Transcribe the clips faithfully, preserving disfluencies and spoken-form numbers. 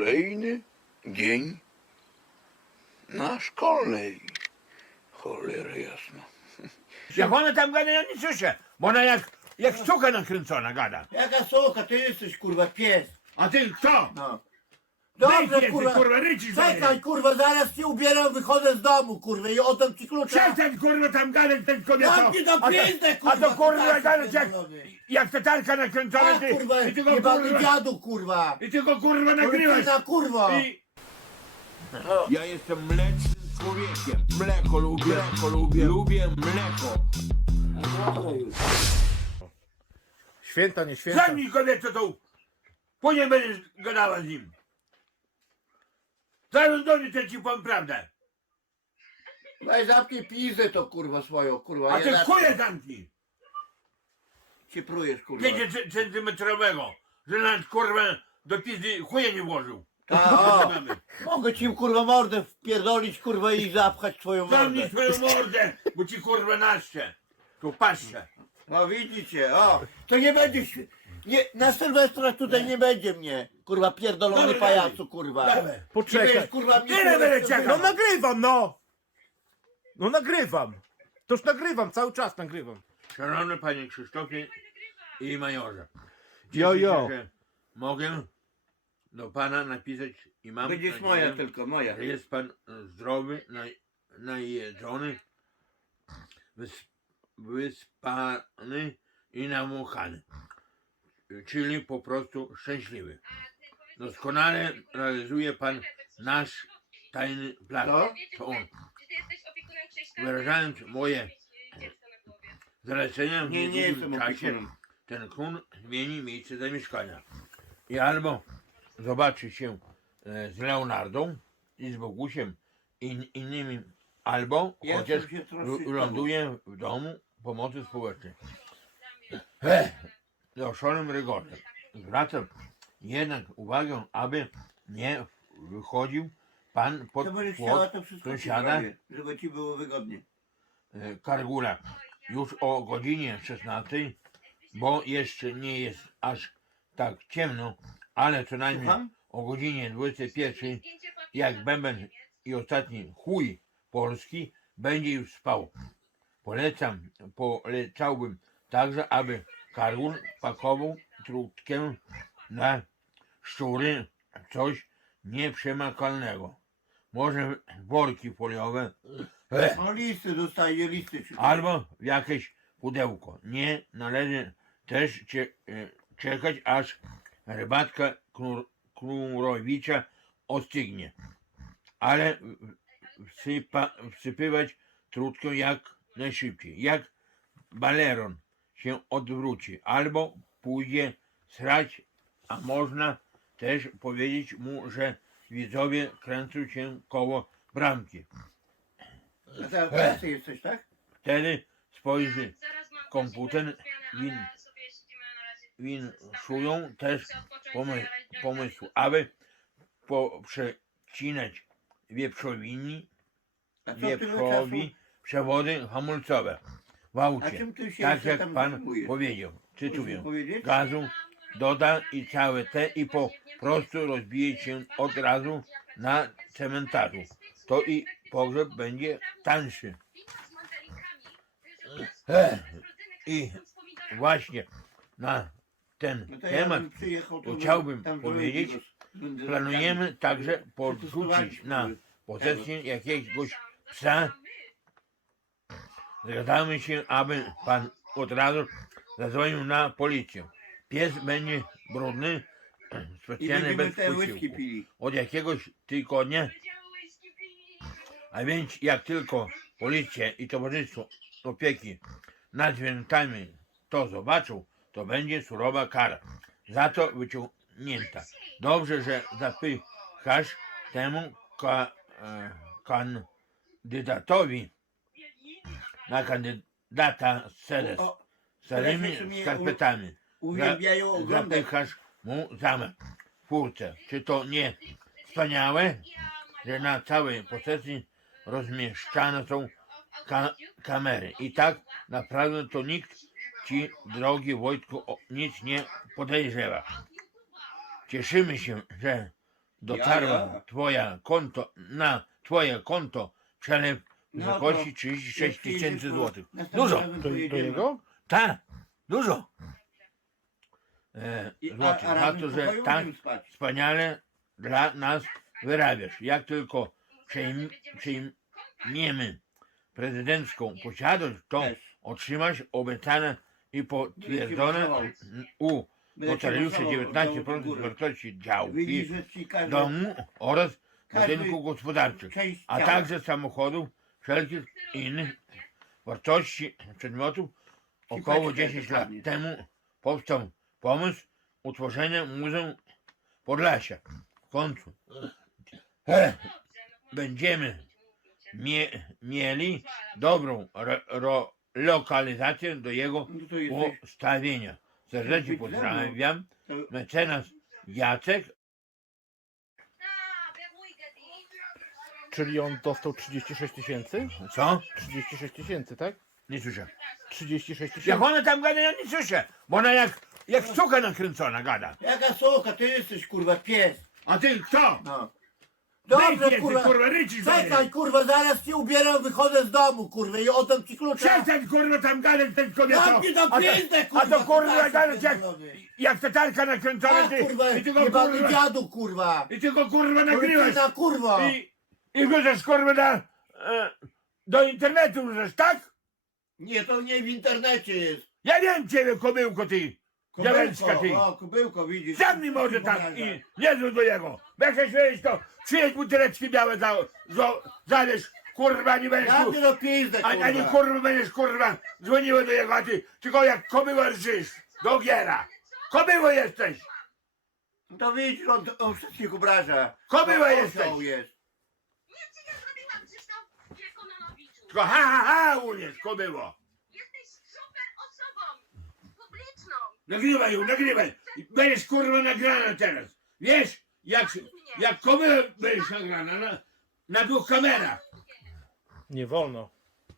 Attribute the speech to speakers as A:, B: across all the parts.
A: kolejny dzień na szkolnej. Cholera jasna.
B: Jak ona tam gada, ja nie słyszę, bo ona jak, jak suka nakręcona gada.
C: Jaka soka, ty jesteś kurwa pies.
B: A ty kto?
C: No.
B: Daj
C: Dobrze
B: pies,
C: kurwa.
B: kurwa, rycisz za
C: Czekaj
B: mnie.
C: kurwa, zaraz cię ubieram, wychodzę z domu kurwa i oddam ci klucze.
B: Przestań kurwa tam gadać ten kobieto.
C: Zamknij tą
B: A
C: pizdę,
B: to, a to
C: kurwa,
B: kurwa
C: kutasie
B: gadać jak,
C: pierdolony.
B: jak tatarka nakręcona
C: A
B: ty,
C: kurwa,
B: i tylko
C: jebany
B: kurwa,
C: dziadu kurwa.
B: i tylko kurwa nagrywasz.
C: Kurwa, kurwa.
B: I,
D: Ja jestem mlecznym człowiekiem. Mleko lubię, mleko lubię, lubię mleko.
E: Święta, nie święta.
B: zamknij kobieto tą, później będziesz gadała z nim. Zaraz do mnie to ci powiem prawdę.
C: Weź zamknij pizdę to kurwa swoją kurwa.
B: A ty
C: ja
B: chuje zamknij.
C: się prujesz kurwa.
B: Pięć centymetrowego, że nawet kurwa do pizdy chuje nie włożył.
C: A, o. Mogę ci kurwa mordę wpierdolić kurwa i zapchać twoją
B: Zamknij
C: mordę.
B: swoją mordę, bo ci kurwa naszcze. Tu patrzcie.
C: No widzicie, o. To nie będzie, świ- nie, na Sylwestra tutaj nie będzie mnie. Kurwa pierdolony
B: Dobra,
C: pajacu kurwa.
B: Dawaj.
C: Nie
E: Poczekaj.
C: będziesz, kurwa mnie
B: Tyle
C: kurwa,
B: będę czekał.
E: No nagrywam, no! No nagrywam. Toż nagrywam, cały czas nagrywam.
B: Szanowny panie Krzysztofie i majorze.
E: Jo,
B: cieszę
E: jo.
B: się, że mogę do pana napisać i mam
C: Będziesz
B: nadzieję,
C: moja tylko, moja.
B: że jest pan zdrowy, naj, najedzony, wys, wyspany i namuchany. Czyli po prostu szczęśliwy. Doskonale realizuje pan nasz tajny plan.
C: No.
B: To on. Wyrażając moje zalecenia w
C: Nie, nie
B: niedługim
C: jestem
B: czasie,
C: opiekunem.
B: ten kun zmieni miejsce zamieszkania. I albo zobaczy się e, z Leonardą i z Bogusiem i in, innymi, albo
C: Ja
B: chociaż
C: chcę się troszczyć
B: l- ląduje w domu pomocy społecznej. Ech, do szorym rygorze. Zwracam jednak uwagę, aby nie wychodził pan pod
C: To będziesz chciała
B: płot
C: to wszystko
B: sąsiada
C: ci zrobię, żeby ci było wygodnie.
B: e, Kargula już o godzinie szesnastej, bo jeszcze nie jest aż tak ciemno, ale co najmniej
C: Słucham?
B: o godzinie dwudziestej pierwszej, jak bęben i ostatni chuj polski będzie już spał. Polecam, polecałbym także, aby Kargul pakował trutkę na szczury, coś nieprzemakalnego. Może worki foliowe, Ech,
C: No listy dostaje, listy. czy-
B: albo w jakieś pudełko. Nie należy też cie, e, czekać, aż rybatka knur, knurowicza ostygnie, ale wsypa, wsypywać trutkę jak najszybciej. Jak baleron się odwróci albo pójdzie srać, a można też powiedzieć mu, że widzowie kręcą się koło bramki.
C: A teraz pracy jesteś, tak?
B: Wtedy spojrzy komputer, win, winszują też pomy, pomysł, aby poprzecinać wieprzowini,
C: A co tyle czasu?
B: wieprzowi przewody hamulcowe w
C: A
B: aucie.
C: czym ty się
B: Tak
C: jeszcze
B: jak
C: tam
B: pan
C: zajmujesz?
B: powiedział,
C: Możesz
B: cytuję,
C: powiedzieć?
B: gazu doda i całe te i po prostu rozbije się od razu na cementarzu. To i pogrzeb będzie tańszy. Ech, I właśnie na ten
C: No to ja
B: temat
C: bym przyjechał,
B: to
C: bym
B: chciałbym
C: tam
B: powiedzieć,
C: zrobił z będę
B: planujemy
C: zamknięty.
B: także podrzucić na posesję jakiegoś psa. Zgadzamy się, aby pan od razu zadzwonił na policję. Pies będzie brudny,
C: I
B: specjalnie
C: będziemy
B: bez
C: te whisky
B: posiłku.
C: pili.
B: Od jakiegoś tygodnia, a więc jak tylko policja i towarzystwo opieki nad zwierzętami to zobaczą, to będzie surowa kara za to wyciągnięta. Dobrze, że zapychasz temu ka, e, kandydatowi na kandydata z sedes,
C: O,
B: starymi
C: jeszcze mnie
B: skarpetami.
C: Uwielbiają
B: Za-
C: oglądać.
B: Zapychasz mu zamek w furce. Czy to nie wspaniałe, że na całej posesji rozmieszczane są ka kamery. I tak naprawdę to nikt ci, drogi Wojtku, o nic nie podejrzewa. Cieszymy się, że dotarła
C: Ja, ja.
B: twoja konto, na twoje konto przelew w
C: No
B: wysokości
C: to
B: trzydzieści sześć tysięcy złotych.
C: Następnym
B: Dużo!
C: razem
E: To, to
C: pojedziemy.
E: jego?
B: Tak, dużo. E,
C: I- a-
B: złotych.
C: a
B: Za
C: razem
B: to,
C: w
B: że
C: pokoju
B: tak
C: będziemy spać.
B: wspaniale dla nas wyrabiasz. Jak tylko przejm, przejmiemy prezydencką posiadłość, to
C: Też.
B: otrzymasz obiecane i potwierdzone u
C: Będę cię
B: notariuszy
C: masował
B: dziewiętnaście
C: od dołu do
B: procent
C: góry.
B: wartości działki,
C: Widzisz, że ci każdy,
B: domu oraz
C: każdy
B: budynków gospodarczych,
C: część
B: a
C: ciała.
B: także samochodów, wszelkich innych wartości przedmiotów. Około
C: patrzę, jak
B: dziesięć
C: dokładnie.
B: lat temu powstał pomysł utworzenia Muzeum Podlasia. W końcu e, będziemy mie, mieli dobrą ro, ro, lokalizację do jego
C: No to jesteś,
B: postawienia. Serdecznie
C: Być ze mną.
B: pozdrawiam.
C: to,
B: Mecenas Jacek.
E: Czyli on dostał trzydzieści sześć tysięcy?
B: Co?
E: trzydzieści sześć tysięcy, tak?
B: Nie słyszę.
E: trzydzieści sześć
B: Jak
E: tysięcy.
B: ona tam gada, ja nie słyszę. Bo ona jak, jak suka nakręcona gada.
C: jaka soka, ty jesteś kurwa pies.
B: A ty kto?
C: No.
B: Dobrze,
C: Dobrze kurwa,
B: kurwa, rycisz do
C: czekaj
B: mnie.
C: kurwa, zaraz cię ubieram, wychodzę z domu kurwa i oddam ci klucze.
B: Przestań kurwa tam gadać ten kobieto.
C: Zamknij tam
B: A to-
C: pizdę, kurwa,
B: A to kurwa
C: kutasy
B: gadać jak,
C: pierdolony.
B: jak tatarka nakręcona
C: A
B: ty.
C: kurwa,
B: I ty go
C: jebany
B: kurwa,
C: dziadu kurwa.
B: i ty go kurwa nagrywasz.
C: Kurwa, kurwa.
B: I, i wrzucasz kurwa na, e, do internetu wrzucasz, tak?
C: Nie, to nie w internecie jest.
B: Ja wiem ciebie kobyłko ty. Diabelska ty.
C: o, kubełko widzisz.
B: Zamknij może tak i nie zrób do jego. Jak chcesz wiedzieć to przyjedź buteleczki białe za, za, zabierz, kurwa nie będziesz
C: Ja
B: tu,
C: mnie do pizdę
B: a, a nie
C: kurwa.
B: kurwa będziesz kurwa dzwoniło do jego, a ty tylko jak kobyła rżysz do giera. Kobyło jesteś,
C: No to widzisz, on, on wszystkich obraża.
B: kobyła
C: On
B: jesteś.
C: osioł jest.
F: Nic ci nie zrobiłam, Krzysztof Wiekononowiczu.
B: Tylko ha ha ha umiesz, kobyło.
F: Jesteś super osobą publiczną.
B: Nagrywaj ją, nagrywaj. I będziesz kurwa nagrana teraz. Wiesz, jak, jak kobyła będziesz nagrana na, na dwóch kamerach.
E: Nie wolno.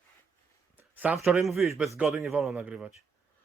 E: Sam wczoraj mówiłeś, bez zgody nie wolno nagrywać.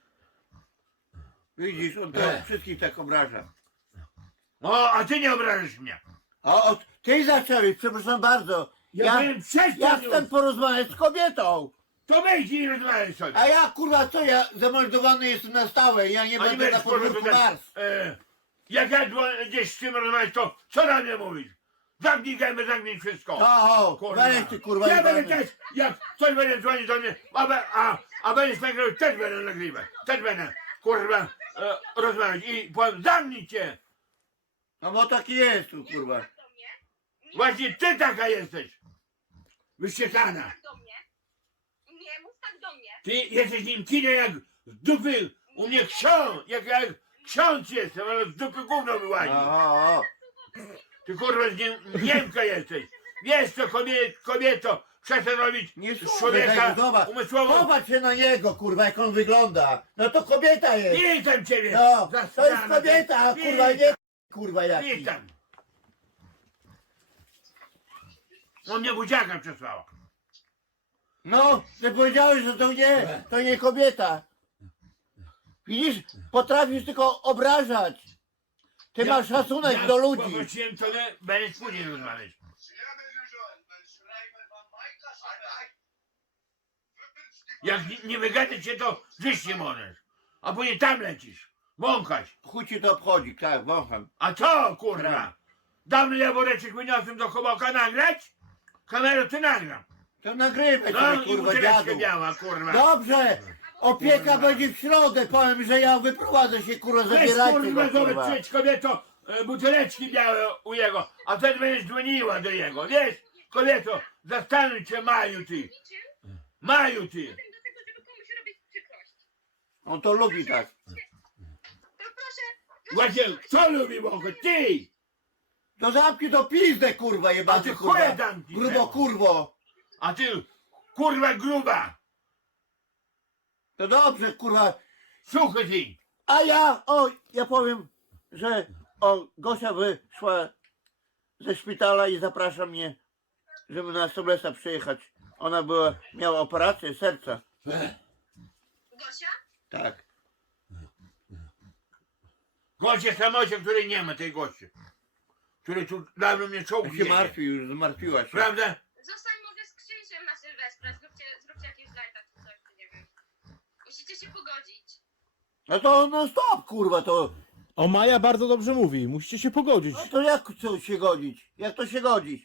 C: Widzisz, on to
B: Ech.
C: wszystkich tak obraża.
B: O, a ty nie obrażasz mnie.
C: O, o ty zacząłeś, przepraszam bardzo.
B: Ja,
C: Ja,
B: powiem przestań
C: ja
B: już.
C: chcę porozmawiać z kobietą.
B: To wejdź i rozmawiaj sobie.
C: A ja kurwa co, ja zameldowany jestem na stałe, ja nie
B: A nie
C: będę na
B: będziesz kurwa
C: podwórku
B: tutaj.
C: marsz.
B: E, jak ja dzwo- gdzieś z tym rozmawiać, to co na mnie mówisz? Zamknij gębę, zamknij wszystko.
C: O, o,
B: Kurwa.
C: weź ty kurwa
B: Ja będę
C: jebany.
B: też, jak ktoś będzie dzwonić do mnie, a, be- a, a będziesz nagrywać, też będę nagrywać. Też będę, kurwa, e, rozmawiać i powiem, zamknij cię.
C: No bo taki jest tu kurwa.
F: Tak do mnie. Nie
B: Właśnie ty taka jesteś. Wyściekana.
F: tak do mnie. Nie mów tak do mnie.
B: Ty jesteś nim kinem jak z dupy, u mnie ksiądz, jak, jak ksiądz jestem, ale z dupy gówno wyłazi.
C: O, o, o.
B: Ty kurwa z nim, Niemka jesteś. Wiesz co kobiet, kobieto, przestań robić
C: Nie
B: z
C: słuchaj
B: człowieka
C: tego, zobacz.
B: umysłowo.
C: Popatrz się na niego kurwa, jak on wygląda. No to kobieta jest.
B: Witam ciebie.
C: No, to jest
B: zasrana
C: kobieta, a
B: ty.
C: kurwa nie kurwa jaki.
B: Witam. On mnie buziaka przesłała.
C: No, ty powiedziałeś, że to nie, to nie kobieta. Widzisz, potrafisz tylko obrażać. Ty masz szacunek
B: ja
C: do ludzi.
B: Poprosiłem to, że będziesz później rozmawiać. Jak nie- nie wygadać się, to żyć nie możesz. A później tam lecisz. Wąchać.
C: Chuj ci to obchodzi, tak, wącham.
B: A co, kurwa? Dawno ja woreczek wyniosłem do choboka nagrać? Kamerę ty nagram.
C: To nagrywaj
B: No
C: sobie,
B: i
C: kurwa,
B: buteleczkę
C: dziadu.
B: biała, kurwa.
C: Dobrze, opieka będzie w środę, powiem, że ja wyprowadzę się, kurwa,
B: Weź
C: zabierajcie
B: kurwa,
C: go, kurwa.
B: zobaczyć kobieto e, buteleczki białe u jego, a wtedy będziesz dzwoniła do jego, wiesz? Kobieto, zastanów się Maju ty,
F: Niczym.
B: Maju ty.
F: Do tego, żeby komuś robić przykrość.
C: On to lubi tak.
F: To proszę.
B: Właśnie, kto lubi wąchać? Ty!
C: To zamknij to pizdę, kurwa,
B: A
C: jebany,
B: ty
C: kurwa.
B: chuja zamknij
C: Grubo,
B: temu.
C: kurwo.
B: A ty, kurwa gruba,
C: To dobrze, kurwa.
B: suchy ty.
C: A ja, o, ja powiem, że o, Gosia wyszła ze szpitala i zaprasza mnie, żeby na Soblesa przyjechać. Ona była, miała operację serca.
F: Gosia?
C: Tak.
B: Goście samocie, której nie ma tej gości. który tu dawno mnie czołg
C: się
B: jedzie.
C: martwi, już zmartwiła się.
B: Prawda?
F: Zostań może z Krzyżem na Sylwestra, zróbcie, zróbcie jakieś lajta czy coś, nie wiem. Musicie się pogodzić.
C: No to no stop, kurwa, to...
E: O, Maja bardzo dobrze mówi, musicie się pogodzić.
C: No to jak to się godzić? Jak to się godzić?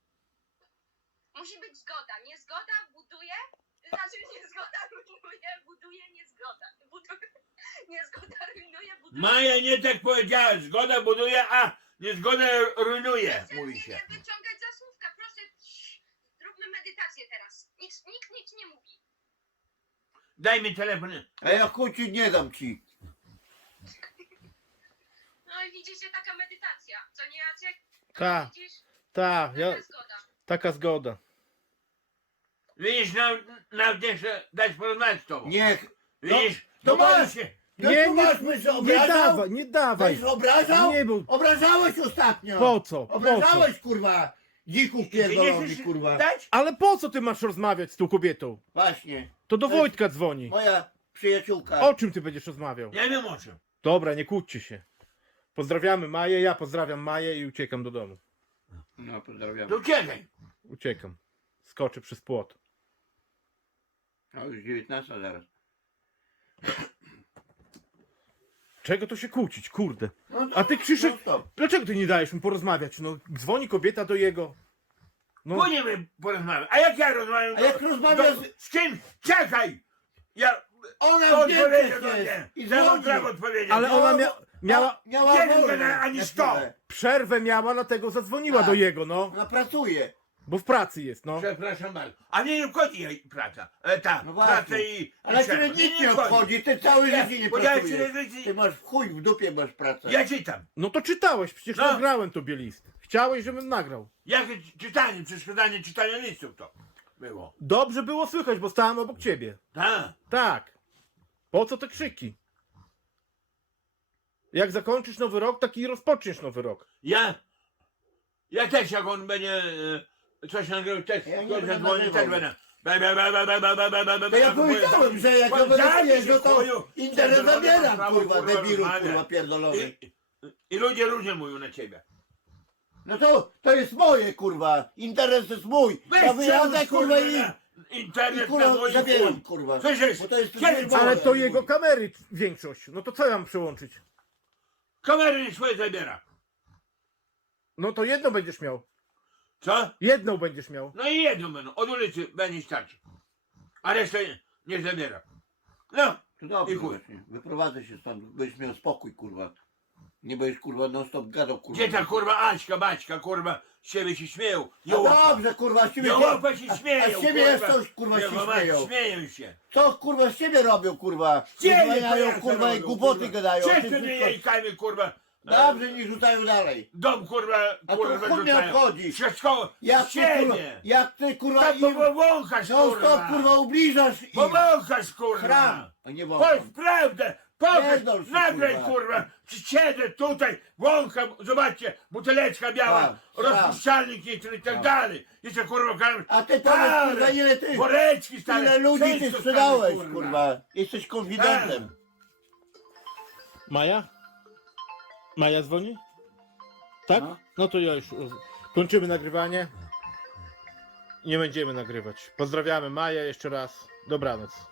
F: Musi być zgoda. Niezgoda buduje, znaczy niezgoda rujnuje, buduje niezgoda. Buduje, niezgoda rujnuje, buduje.
B: Maja nie tak powiedziała, zgoda buduje, a niezgoda rujnuje,
F: Proszę
B: mówi
F: mnie
B: się.
F: nie wyciągać za słówka, proszę. Cii, zróbmy medytację teraz. Nikt, nikt nic nie mówi.
B: Daj mi telefon.
C: A ja chuj ci nie dam ci.
F: No i widzicie, taka medytacja. Co nie, Jacek?
E: Tak,
F: Widzisz?
E: tak, ja,
F: Taka zgoda.
E: taka zgoda.
B: Widzisz, nawet, nawet nie chcę dać porozmawiać z tobą.
C: Niech.
B: Widzisz?
C: to
B: Bo boję
C: masz.
B: się.
C: No
E: Nie,
C: tu
E: nie,
C: masz, byś
E: nie
C: obrażał?
E: dawaj, nie dawaj.
C: Byś obrażał?
E: Nie, bo
C: Obrażałeś ostatnio.
E: po co, po co?
C: Obrażałeś, kurwa. Dzików
B: Ty nie
C: pierdolony,
B: chcesz
C: kurwa.
B: dać?
E: Ale po co ty masz rozmawiać z tą kobietą?
C: Właśnie.
E: To do
C: To jest-
E: Wojtka dzwoni.
C: Moja przyjaciółka.
E: O czym ty będziesz rozmawiał?
B: Ja wiem o czym.
E: Dobra, nie kłóćcie się. Pozdrawiamy Maję, ja pozdrawiam Maję i uciekam do domu.
C: No, pozdrawiam.
B: To uciekaj.
E: Uciekam. Skoczę przez płot.
C: A już dziewiętnasta zaraz.
E: Czego to się kłócić, kurde?
C: No to,
E: A ty Krzysiek,
C: no stop.
E: dlaczego ty nie dajesz mu porozmawiać? No, dzwoni kobieta do jego. No,
B: Płyniemy porozmawiać. A jak ja rozmawiam?
C: A jak
B: do-
C: rozmawiasz
B: do-
C: z-
B: z kim? Czekaj! Ja
C: Ona
B: to
C: w Niemczech
B: odpowiedział do
C: jest.
B: mnie.
C: I
B: Ja mam
C: dzwoni.
B: prawo odpowiedzieć.
E: ale ona mia miała
C: Miała
B: Nie wiem,
C: wolne
B: ani
C: na
B: sto.
C: chwilę.
E: przerwę, miała, dlatego zadzwoniła
C: Tak.
E: do jego, no.
C: Ona pracuje.
E: Bo w pracy jest, no.
B: Przepraszam bardzo. A mnie nie obchodzi jej praca. E, ta,
C: No właśnie.
B: praca i...
C: Ale
B: i
C: ciebie
B: przerwa.
C: nic nie obchodzi. Ty całe
B: Ja-
C: życie nie
B: bo ja
C: pracujesz.
B: tyle życie-
C: Ty masz w chuj w dupie masz pracę.
B: Ja czytam.
E: No to czytałeś, przecież
B: No.
E: nagrałem tobie list. Chciałeś, żebym nagrał.
B: Jakie czytanie, przeszkadzanie czytania listów to było.
E: Dobrze było słychać, bo stałem obok ciebie.
B: Tak.
E: Tak. Po co te krzyki? Jak zakończysz nowy rok, tak i rozpoczniesz nowy rok.
B: Ja... Ja też jak on będzie e, coś nagrywał, też
C: Ja nie
B: ktoś
C: będę
B: zadzwoni,
C: nagrywał.
B: też będę. Be, be, be, be, be, be, be, be, be, be,
C: To ja
B: be,
C: powiedziałem, że jak ja
B: Bo
C: będę
B: zamknij się,
C: przyjeżdżał, to
B: chuju.
C: interes
B: Pierdolony
C: zabieram,
B: prawo,
C: kurwa,
B: kurwa,
C: debilu,
B: rozmawia.
C: kurwa, pierdolony.
B: I, I ludzie różnie mówią na ciebie.
C: No to, to jest moje, kurwa. Interes jest mój.
B: Weź
C: Ja wyjadę,
B: przełóż,
C: kurwa, i,
B: na internet
C: i
B: na
C: kurwa,
B: moim
C: zabieram,
B: chuj.
C: kurwa.
B: Słyszysz?
C: Bo to jest
B: Kiedy-
C: mój
E: Ale
C: wolny,
E: to
C: mój.
E: jego kamery większość. No to co ja mam przełączyć?
B: Kamery nie swoje zabiera.
E: No to jedną będziesz miał.
B: Co?
E: Jedną będziesz miał.
B: No i jedną będą. Od ulicy będzie starczy. A resztę nie, nie zabiera. No.
C: To dobrze,
B: I chuj.
C: właśnie. Wyprowadzę się stąd, będziesz miał spokój, kurwa. Nie będziesz, kurwa, non stop gadał, kurwa.
B: Gdzie ta kurwa Aśka, Baćka, kurwa, z siebie się śmieją.
C: No
B: Jołopa.
C: dobrze, kurwa, z ciebie
B: Jołopa się
C: a-
B: śmieją,
C: A z ciebie jest
B: kurwa.
C: coś, kurwa, się
B: Jołopa,
C: śmieją.
B: śmieją się.
C: Co, kurwa, z ciebie robią, kurwa?
B: Ciebie
C: Wyzwaniają, kurwa, i głupoty gadają. a ty
B: Wszyscy mnie
C: wszystko-
B: jajkami, kurwa.
C: Dobrze, nie rzucają dalej.
B: Dom, kurwa,
C: A to
B: kurwa,
C: chuj mnie
B: rzucają.
C: obchodzi.
B: Wszystko
C: Jak
B: z
C: ty, kurwa,
B: siebie.
C: jak ty, kurwa,
B: Tak,
C: im
B: bo wąchasz,
C: non
B: kurwa.
C: stop, kurwa, ubliżasz im.
B: Bo wąchasz, kurwa.
C: Sram. A nie
B: Powiedz
C: wącham.
B: prawdę! Pokaż,
C: Pierdol się,
B: nagraj
C: kurwa.
B: kurwa! Siedzę tutaj, wącham, zobaczcie, buteleczka biała,
C: Tak,
B: rozpuszczalnik jeszcze i tak
C: Tak.
B: dalej. Jeszcze kurwa kam...
C: A ty powiedz, kurwa, ile ty,
B: woreczki stare,
C: ile ludzi ty
B: wszystko
C: sprzedałeś,
B: stare,
C: kurwa. Jesteś konfidentem.
E: Maja? Maja dzwoni? Tak?
C: No.
E: No to ja już roz- kończymy nagrywanie. Nie będziemy nagrywać. Pozdrawiamy Maję jeszcze raz. Dobranoc.